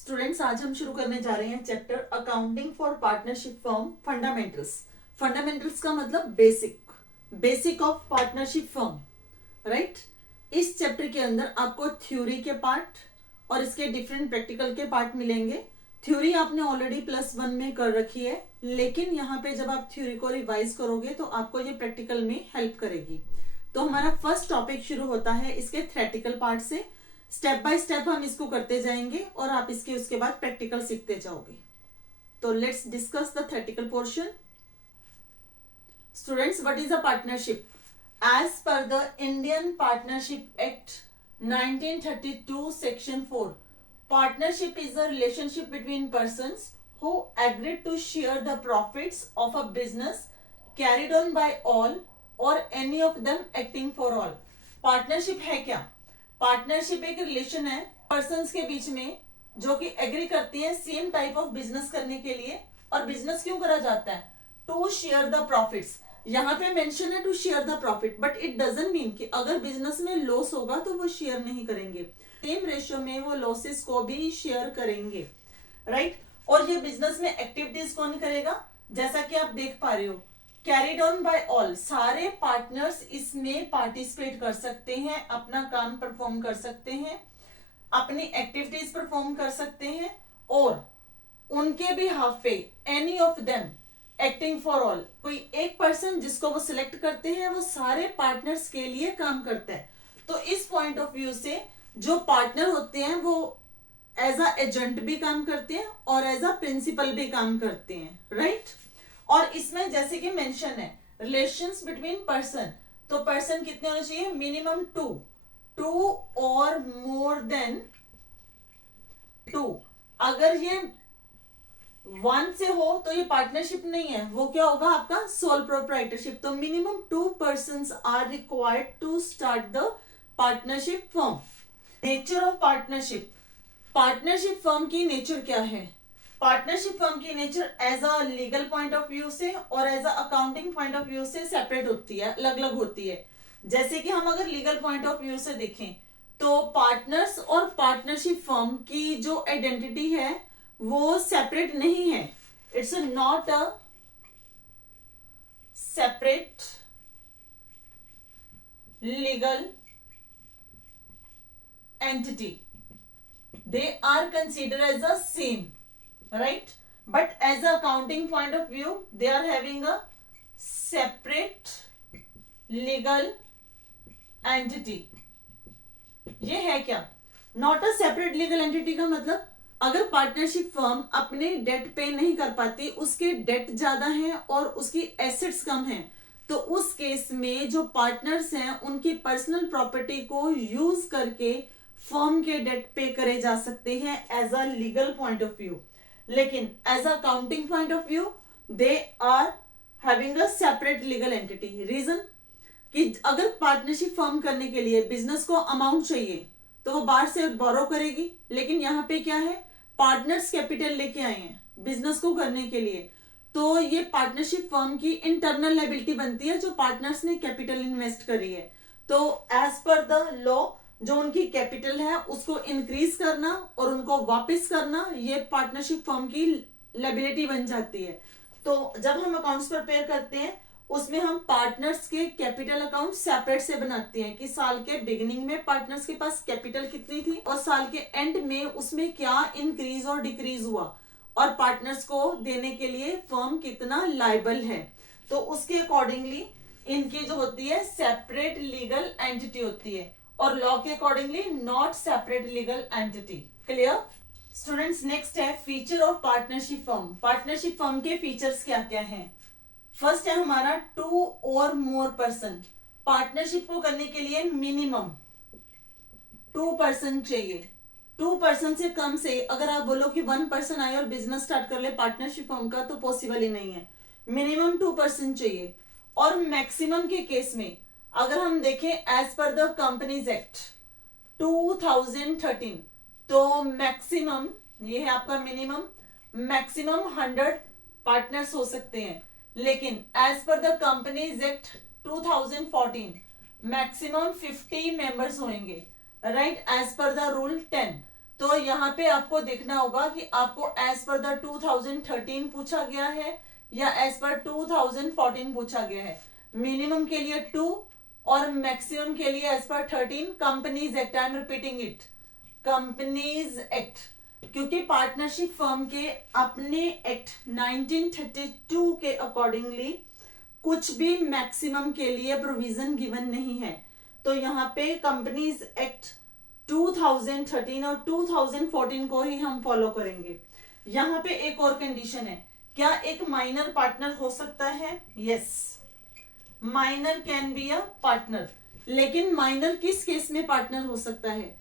Students, आज हम शुरू करने जा रहे हैं chapter accounting for partnership firm fundamentals. Fundamentals का मतलब basic of partnership firm, right. इस चैप्टर के अंदर आपको थ्योरी के पार्ट और इसके डिफरेंट प्रैक्टिकल के पार्ट मिलेंगे। थ्योरी आपने ऑलरेडी +1 में कर रखी है, लेकिन यहाँ पे जब आप थ्योरी को रिवाइज करोगे तो आपको ये प्रैक्टिकल में हेल्प करेगी। तो हमारा फर्स्ट टॉपिक शुरू होता है इसके थ्योरेटिकल पार्ट से। स्टेप बाय स्टेप हम इसको करते जाएंगे और आप उसके बाद प्रैक्टिकल सीखते जाओगे। तो let's discuss the theoretical portion. Students, what is a partnership? As per the Indian partnership act 1932 section 4, partnership is a relationship between persons who agreed to share the profits of a business carried on by all or any of them acting for all। Partnership है क्या? Partnership एक relation है persons के बीच में जो कि agree करती है सेम टाइप ऑफ बिजनेस करने के लिए। और बिजनेस क्यों करा जाता है? To share the profits. यहाँ पे मेंशन है to share the profit, but it doesn't mean कि अगर बिजनेस में लॉस होगा तो वो शेयर नहीं करेंगे, सेम रेशियो में वो लॉसेस को भी शेयर करेंगे, राइट। और ये बिजनेस में एक्टिविटीज कौन करेगा? जैसा कि आप देख पा रहे हो, कैरिड ऑन बाय ऑल, सारे पार्टनर्स इसमें पार्टिसिपेट कर सकते हैं, अपना काम परफॉर्म कर सकते हैं, अपनी एक्टिविटीज परफॉर्म कर सकते हैं, और उनके भी हाफ पे any of them acting for all, कोई एक पर्सन जिसको वो सिलेक्ट करते हैं वो सारे पार्टनर्स के लिए काम करता है। तो इस पॉइंट ऑफ व्यू से जो पार्टनर होते हैं वो एज अ एजेंट भी काम करते हैं और एज अ प्रिंसिपल भी काम करते हैं, राइट। और इसमें जैसे कि मेंशन है रिलेशंस बिटवीन पर्सन, तो पर्सन कितने होने चाहिए? मिनिमम टू और मोर देन 2। अगर ये 1 से हो तो ये पार्टनरशिप नहीं है, वो क्या होगा? आपका सोल प्रोप्राइटरशिप। तो minimum 2 persons are required to start the partnership firm. Nature of partnership, partnership firm की नेचर क्या है? पार्टनरशिप फर्म की nature as a legal point of view से और as a accounting point of view से separate होती है, अलग अलग होती है। जैसे कि हम अगर लीगल पॉइंट ऑफ व्यू से देखें तो पार्टनर्स और पार्टनरशिप फर्म की जो आइडेंटिटी है वो सेपरेट नहीं है। It's not a separate legal entity, they are considered as the same, right? But as a accounting point of view they are having a separate legal entity। ये है क्या? Not a separate legal entity का मतलब अगर partnership firm अपने date पे नहीं कर पाती, उसके डेट ज्यादा है और उसकी एसेट्स कम है, तो उस केस में जो पार्टनर्स हैं उनकी पर्सनल प्रॉपर्टी को यूज करके फर्म के डेट पे करे जा सकते हैं as a legal point of view. लेकिन as a accounting point of view they are having a separate legal entity. Reason कि अगर पार्टनरशिप फर्म करने के लिए बिजनेस को अमाउंट चाहिए तो वो बाहर से बोरो करेगी, लेकिन यहाँ पे क्या है? पार्टनर्स कैपिटल लेके आए हैं बिजनेस को करने के लिए, तो ये पार्टनरशिप फर्म की इंटरनल लायबिलिटी बनती है जो पार्टनर्स ने कैपिटल इन्वेस्ट करी है। तो एज पर द लॉ जो उनकी कैपिटल है उसको इंक्रीज करना और उनको वापस करना, ये पार्टनरशिप फर्म की लायबिलिटी बन जाती है। तो जब हम अकाउंट्स प्रिपेयर करते हैं उसमें हम पार्टनर्स के कैपिटल अकाउंट सेपरेट से बनाते हैं कि साल के बिगिनिंग में पार्टनर्स के पास कैपिटल कितनी थी और साल के एंड में उसमें क्या इंक्रीज और डिक्रीज हुआ, और पार्टनर्स को देने के लिए फर्म कितना लायबल है। तो उसके अकॉर्डिंगली इनकी जो होती है सेपरेट लीगल एंटिटी होती है, और लॉ के accordingly not separate legal entity. Clear students? Next है feature of partnership firm. Partnership firm के फीचर्स क्या क्या हैं? फर्स्ट है हमारा 2 और मोर पर्सन। पार्टनरशिप को करने के लिए मिनिमम 2 पर्सन चाहिए। 2 पर्सन से कम से अगर आप बोलो कि 1 पर्सन आए और बिजनेस स्टार्ट कर ले पार्टनरशिप फर्म का, तो पॉसिबल ही नहीं है। मिनिमम 2 पर्सन चाहिए। और मैक्सिमम के केस में अगर हम देखें as per the Companies act 2013, तो मैक्सिमम, ये है आपका मिनिमम, मैक्सिमम 100 पार्टनर्स हो सकते हैं। लेकिन as per the Companies Act 2014 maximum 50 members होंगे, right, as per the rule 10। तो यहाँ पे आपको देखना होगा कि आपको एज पर द 2013 पूछा गया है या एज पर 2014 पूछा गया है। मिनिमम के लिए 2 और मैक्सिमम के लिए as per 13 companies act, I am repeating it, companies act, क्योंकि पार्टनरशिप फर्म के अपने एक्ट 1932 के अकॉर्डिंगली कुछ भी मैक्सिमम के लिए प्रोविजन गिवन नहीं है। तो यहाँ पे कंपनीज एक्ट 2013 और 2014 को ही हम फॉलो करेंगे। यहाँ पे एक और कंडीशन है, क्या एक माइनर पार्टनर हो सकता है? Yes, minor can be a partner, लेकिन माइनर किस केस में पार्टनर हो सकता है?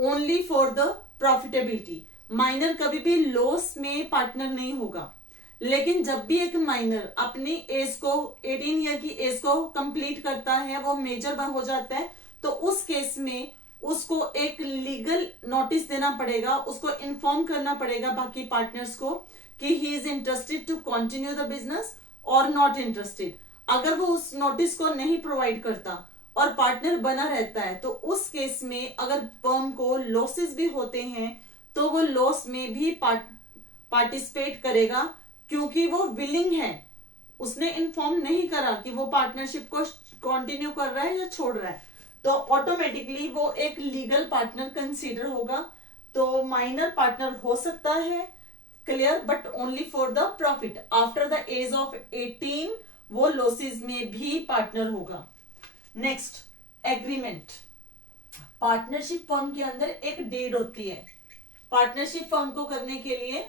Only for the profitability. Minor कभी भी लॉस में पार्टनर नहीं होगा, लेकिन जब भी एक माइनर अपनी एज को 18 ईयर की एज को कंप्लीट करता है, वो मेजर हो जाता है, तो उस केस में उसको एक लीगल नोटिस देना पड़ेगा, उसको इन्फॉर्म करना पड़ेगा बाकी पार्टनर्स को कि he is interested to continue the business और नॉट इंटरेस्टेड। अगर वो उस नोटिस को नहीं प्रोवाइड करता और पार्टनर बना रहता है, तो उस केस में अगर फर्म को लॉसेस भी होते हैं तो वो लॉस में भी पार्टिसिपेट करेगा, क्योंकि वो विलिंग है। उसने इन्फॉर्म नहीं करा कि वो पार्टनरशिप को कंटिन्यू कर रहा है या छोड़ रहा है, तो ऑटोमेटिकली वो एक लीगल पार्टनर कंसीडर होगा। तो माइनर पार्टनर हो सकता है, clear, but only for the profit. After the age of 18 वो लॉसेस में भी पार्टनर होगा। Next, agreement. पार्टनरशिप फर्म के अंदर एक डीड होती है। पार्टनरशिप फर्म को करने के लिए,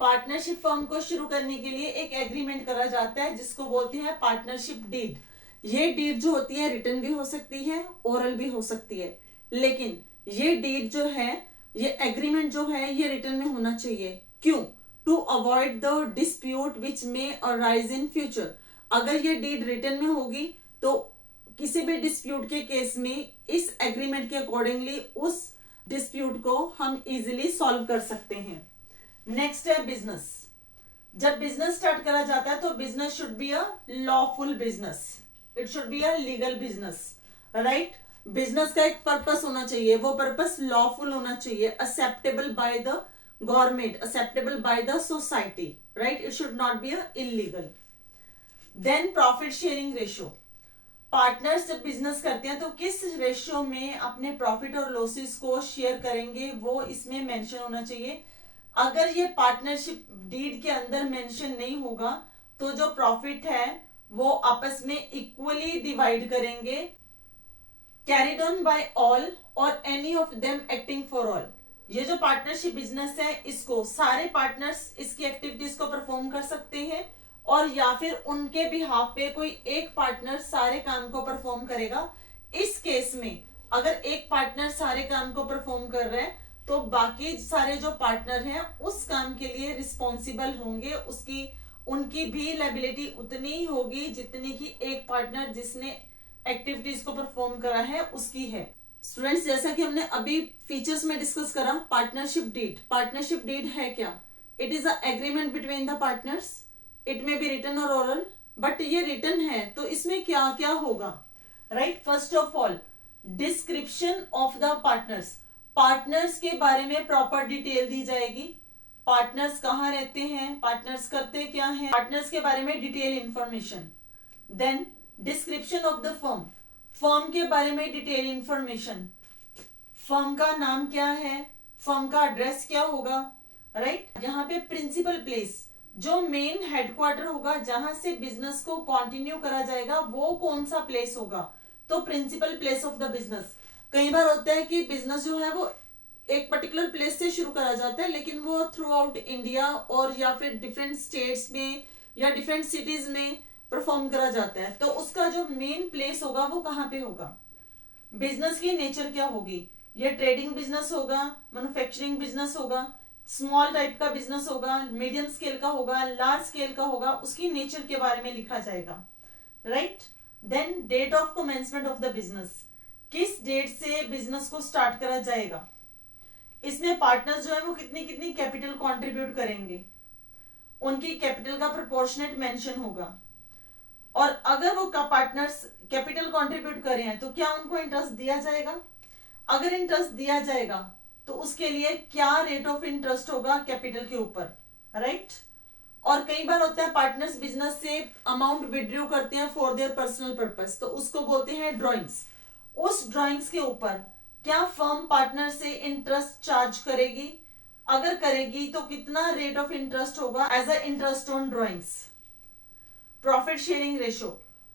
पार्टनरशिप फर्म को शुरू करने के लिए एक एग्रीमेंट करा जाता है जिसको बोलते हैं पार्टनरशिप डीड। ये डीड जो होती है रिटन भी हो सकती है, ओरल भी हो सकती है, लेकिन ये डीड जो है, ये एग्रीमेंट जो है, ये रिटन में होना चाहिए। क्यों? To avoid the dispute which may arise in future. अगर ये डीड रिटन में होगी तो किसी भी डिस्प्यूट के केस में इस एग्रीमेंट के अकॉर्डिंगली उस डिस्प्यूट को हम इजीली सॉल्व कर सकते हैं। नेक्स्ट है बिजनेस। जब बिजनेस स्टार्ट करा जाता है तो business should be a lawful business, it should be a legal business, right. Business का एक पर्पस होना चाहिए, वो पर्पस लॉफुल होना चाहिए, acceptable by the government, acceptable by the society, right. It should not be a illegal. Then profit sharing ratio. Partners जब business करते हैं तो किस रेशियो में अपने प्रॉफिट और लॉसेस को शेयर करेंगे, वो इसमें मेंशन होना चाहिए। अगर ये पार्टनरशिप डीड के अंदर मेंशन नहीं होगा तो जो प्रॉफिट है वो आपस में इक्वली डिवाइड करेंगे, कैरिड ऑन बाय ऑल और any of them acting for all. ये जो पार्टनरशिप बिजनेस है, इसको सारे पार्टनर्स इसकी एक्टिविटीज को परफॉर्म कर सकते हैं, और या फिर उनके बिहाफ पे कोई एक पार्टनर सारे काम को परफॉर्म करेगा। इस केस में अगर एक पार्टनर सारे काम को परफॉर्म कर रहा है तो बाकी सारे जो पार्टनर हैं उस काम के लिए रिस्पॉन्सिबल होंगे, उनकी भी लायबिलिटी उतनी ही होगी जितनी की एक पार्टनर जिसने एक्टिविटीज को परफॉर्म करा है उसकी है। स्टूडेंट्स, जैसा कि हमने अभी फीचर्स में डिस्कस करा, पार्टनरशिप डीड। पार्टनरशिप डीड है क्या? It is a agreement between the partners, it may be written और ओरल, बट ये रिटन है तो इसमें क्या क्या होगा, right. First of all, description of the partners. Partners के बारे में प्रॉपर डिटेल दी जाएगी। पार्टनर्स कहाँ रहते हैं, पार्टनर्स करते क्या हैं, पार्टनर्स के बारे में detail information. Then description of the firm. Firm के बारे में डिटेल इंफॉर्मेशन। फर्म का नाम क्या है, फर्म का एड्रेस क्या होगा, राइट। यहाँ पे प्रिंसिपल प्लेस, जो मेन हेडक्वार्टर होगा जहां से बिजनेस को कंटिन्यू करा जाएगा, वो कौन सा प्लेस होगा, तो principal place of the business. कई बार होता है कि बिजनेस जो है वो एक पर्टिकुलर प्लेस से शुरू करा जाता है, लेकिन वो थ्रू आउट इंडिया और या फिर डिफरेंट स्टेट्स में या डिफरेंट सिटीज में परफॉर्म करा जाता है, तो उसका जो मेन प्लेस होगा वो कहाँ पे होगा। बिजनेस की नेचर क्या होगी, ये ट्रेडिंग बिजनेस होगा, मैन्युफैक्चरिंग बिजनेस होगा, स्मॉल टाइप का बिजनेस होगा, मीडियम स्केल का होगा, लार्ज स्केल का होगा, उसकी नेचर के बारे में लिखा जाएगा, right. Then date of commencement of the business, किस डेट से बिजनेस को स्टार्ट करा जाएगा। इसमें पार्टनर्स जो है वो कितनी कितनी कैपिटल कंट्रीब्यूट करेंगे, उनकी कैपिटल का प्रोपोर्शनेट मेंशन होगा, और अगर वो पार्टनर्स कैपिटल कंट्रीब्यूट करें हैं तो क्या उनको इंटरेस्ट दिया जाएगा। अगर इंटरेस्ट दिया जाएगा तो उसके लिए क्या रेट ऑफ इंटरेस्ट होगा कैपिटल के ऊपर, राइट। और कई बार होता है पार्टनर्स बिजनेस से अमाउंट विड्रॉ करते हैं फॉर देयर पर्सनल पर्पस, तो उसको बोलते हैं ड्रॉइंग्स। उस ड्रॉइंग्स के ऊपर क्या फर्म पार्टनर से इंटरेस्ट चार्ज करेगी, अगर करेगी तो कितना रेट ऑफ इंटरेस्ट होगा as a interest on drawings. Profit sharing ratio,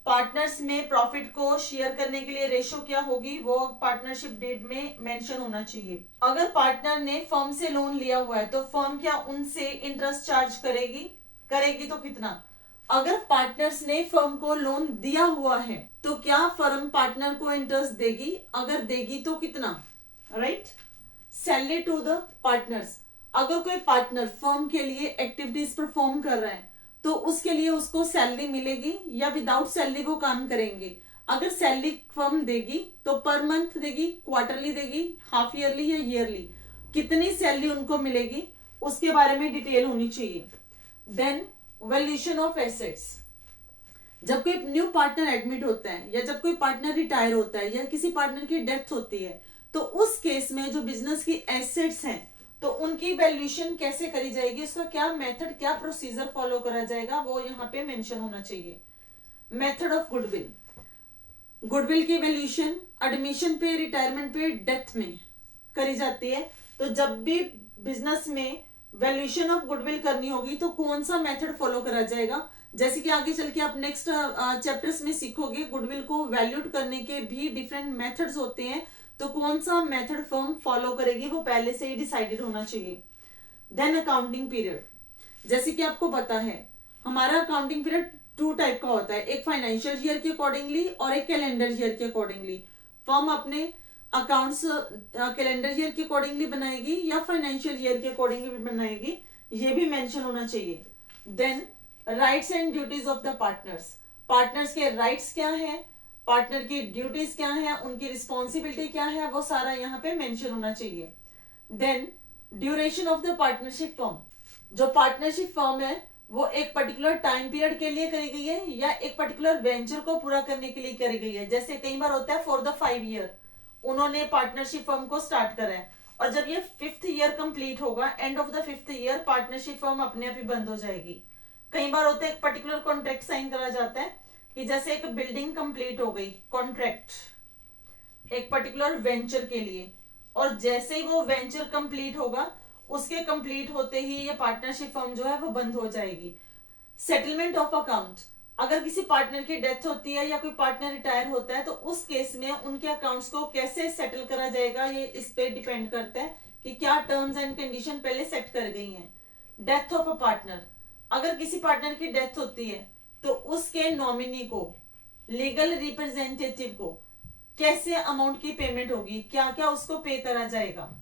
partners में प्रॉफिट को शेयर करने के लिए रेशो क्या होगी वो पार्टनरशिप डीड में मेंशन होना चाहिए। अगर पार्टनर ने फर्म से लोन लिया हुआ है तो फर्म क्या उनसे इंटरेस्ट चार्ज करेगी, करेगी तो कितना। अगर पार्टनर्स ने फर्म को लोन दिया हुआ है तो क्या फर्म पार्टनर को इंटरेस्ट देगी, अगर देगी तो कितना, right. Salary to the partners, अगर कोई पार्टनर फर्म के लिए एक्टिविटीज परफॉर्म कर रहा है तो उसके लिए उसको सैलरी मिलेगी या विदाउट सैलरी वो काम करेंगे। अगर सैलरी फर्म देगी तो पर मंथ देगी, क्वार्टरली देगी, हाफ ईयरली या ईयरली, कितनी सैलरी उनको मिलेगी उसके बारे में डिटेल होनी चाहिए। देन वैल्यूएशन ऑफ एसेट्स, जब कोई न्यू पार्टनर एडमिट होता है या जब कोई पार्टनर रिटायर होता है या किसी पार्टनर की डेथ होती है तो उस केस में जो बिजनेस की एसेट्स हैं तो उनकी वैल्यूएशन कैसे करी जाएगी, उसका क्या मेथड क्या प्रोसीजर फॉलो करा जाएगा वो यहाँ पे मेंशन होना चाहिए। मेथड ऑफ गुडविल, गुडविल की वैल्यूएशन एडमिशन पे, रिटायरमेंट पे, डेथ में करी जाती है। तो जब भी बिजनेस में वैल्यूएशन ऑफ गुडविल करनी होगी तो कौन सा मेथड फॉलो करा जाएगा, जैसे कि आगे चल के आप नेक्स्ट चैप्टर्स में सीखोगे गुडविल को वैल्यूड करने के भी डिफरेंट मेथड्स होते हैं, तो कौन सा मेथड फर्म फॉलो करेगी वो पहले से ही डिसाइडेड होना चाहिए। देन अकाउंटिंग पीरियड, जैसे कि आपको पता है हमारा अकाउंटिंग पीरियड 2 टाइप का होता है, एक फाइनेंशियल ईयर के अकॉर्डिंगली और एक कैलेंडर ईयर के अकॉर्डिंगली। फर्म अपने अकाउंट्स कैलेंडर ईयर के अकॉर्डिंगली बनाएगी या फाइनेंशियल ईयर के अकॉर्डिंगली बनाएगी, ये भी मेंशन होना चाहिए। Then rights and duties of the partners, partners के राइट्स क्या है, पार्टनर की ड्यूटीज क्या है, उनकी रिस्पॉन्सिबिलिटी क्या है, वो सारा यहाँ पे मेंशन होना चाहिए। Then duration of the partnership firm, जो पार्टनरशिप फर्म है वो एक पर्टिकुलर टाइम पीरियड के लिए करी गई है या एक पर्टिकुलर वेंचर को पूरा करने के लिए करी गई है। जैसे कई बार होता है फॉर द 5 ईयर उन्होंने पार्टनरशिप फर्म को स्टार्ट करा है और जब ये 5th ईयर कंप्लीट होगा, end of the 5th year partnership firm अपने आप ही बंद हो जाएगी। कई बार होता है एक पर्टिकुलर कॉन्ट्रैक्ट साइन करा जाता है कि जैसे एक बिल्डिंग कंप्लीट हो गई, कॉन्ट्रैक्ट एक पर्टिकुलर वेंचर के लिए, और जैसे ही वो वेंचर कंप्लीट होगा उसके कंप्लीट होते ही ये पार्टनरशिप फर्म जो है वो बंद हो जाएगी। सेटलमेंट ऑफ अकाउंट, अगर किसी पार्टनर की डेथ होती है या कोई पार्टनर रिटायर होता है तो उस केस में उनके अकाउंट्स को कैसे सेटल करा जाएगा ये इस पे डिपेंड करता है कि क्या टर्म्स एंड कंडीशन पहले सेट कर गई हैं। डेथ ऑफ अ पार्टनर, अगर किसी पार्टनर की डेथ होती है तो उसके नॉमिनी को, लीगल रिप्रेजेंटेटिव को कैसे अमाउंट की पेमेंट होगी, क्या क्या उसको पे करा जाएगा।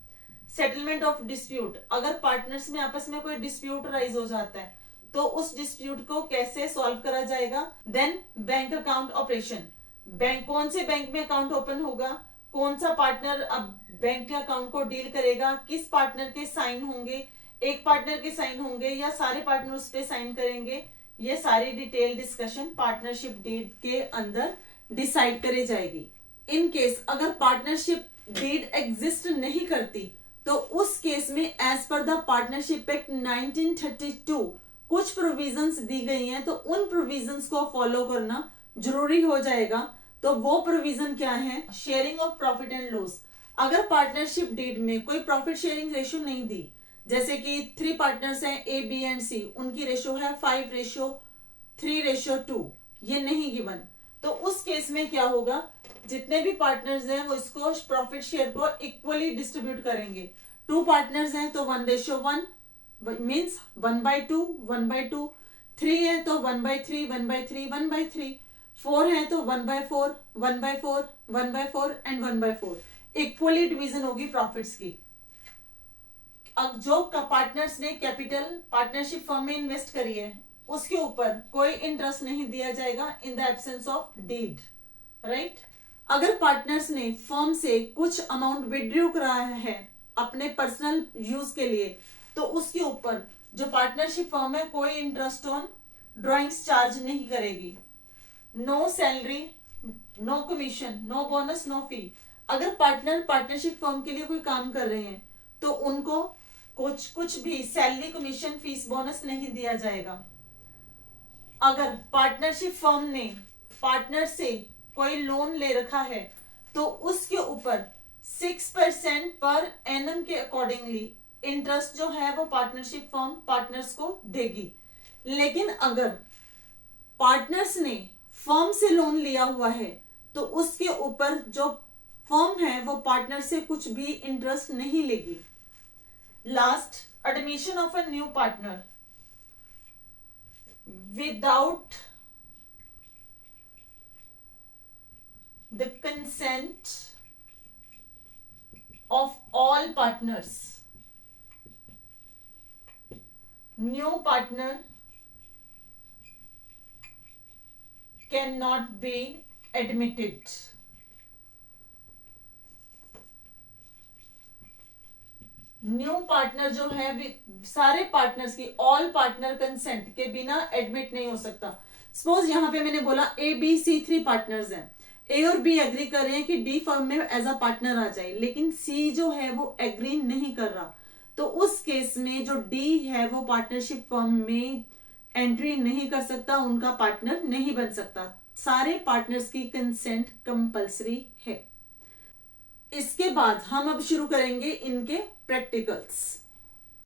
सेटलमेंट ऑफ डिस्प्यूट, अगर पार्टनर्स में आपस में कोई डिस्प्यूट राइज हो जाता है तो उस डिस्प्यूट को कैसे सॉल्व करा जाएगा। Then bank account operation, bank कौन से बैंक में अकाउंट ओपन होगा, कौन सा पार्टनर अब बैंक के अकाउंट को डील करेगा, किस पार्टनर के साइन होंगे, एक पार्टनर के साइन होंगे या सारे पार्टनर उस पे साइन करेंगे, ये सारी डिटेल डिस्कशन पार्टनरशिप डीड के अंदर डिसाइड करी जाएगी। इन केस अगर पार्टनरशिप डीड एग्जिस्ट नहीं करती तो उस केस में as per the partnership act 1932 कुछ प्रोविजंस दी गई हैं, तो उन प्रोविजंस को फॉलो करना जरूरी हो जाएगा। तो वो प्रोविजन क्या है, sharing of profit and loss, अगर पार्टनरशिप डीड में कोई प्रॉफिट शेयरिंग रेशो नहीं दी, जैसे कि 3 पार्टनर्स हैं ए बी एंड सी, उनकी रेशो है 5:3:2, ये नहीं गिवन, तो उस केस में क्या होगा, जितने भी पार्टनर्स हैं वो इसको प्रॉफिट शेयर को इक्वली डिस्ट्रीब्यूट करेंगे। 2 पार्टनर्स हैं तो 1:1 मीन्स 1/2 1/2, 3 है तो 1/3 1/3 1/3, 4 है तो 1/4 1/4 1/4 एंड 1/4, इक्वली डिवीजन होगी प्रॉफिट्स की। अब जो पार्टनर्स ने कैपिटल पार्टनरशिप फर्म में इन्वेस्ट करी है उसके ऊपर कोई इंटरेस्ट नहीं दिया जाएगा in the absence of deed, right. अगर पार्टनर्स ने फर्म से कुछ अमाउंट विड्रॉ कराया है अपने पर्सनल यूज के लिए तो उसके ऊपर जो पार्टनरशिप फर्म है कोई इंटरेस्ट ऑन ड्रॉइंग्स चार्ज नहीं करेगी। No salary, no commission, no bonus, no fee, अगर पार्टनर पार्टनरशिप फर्म के लिए कोई काम कर रहे हैं तो उनको कुछ भी सैलरी, कमीशन, फीस, बोनस नहीं दिया जाएगा। अगर पार्टनरशिप फर्म ने पार्टनर से कोई लोन ले रखा है तो उसके ऊपर 6% पर एनम के अकॉर्डिंगली इंटरेस्ट जो है वो पार्टनरशिप फर्म पार्टनर्स को देगी। लेकिन अगर पार्टनर्स ने फर्म से लोन लिया हुआ है तो उसके ऊपर जो फर्म है वो पार्टनर से कुछ भी इंटरेस्ट नहीं लेगी। Last, admission of a new partner without the consent of all partners, new partner cannot be admitted. New partner जो है सारे पार्टनर्स की, ऑल पार्टनर कंसेंट के बिना एडमिट नहीं हो सकता। सपोज यहां पे मैंने बोला ABC 3 पार्टनर्स हैं, ए और बी एग्री कर रहे हैं कि डी फर्म में एज अ पार्टनर आ जाए, लेकिन सी जो है वो एग्री नहीं कर रहा, तो उस केस में जो डी है वो पार्टनरशिप फर्म में एंट्री नहीं कर सकता, उनका पार्टनर नहीं बन सकता। सारे पार्टनर्स की कंसेंट कंपल्सरी है। इसके बाद हम अब शुरू करेंगे इनके प्रैक्टिकल्स।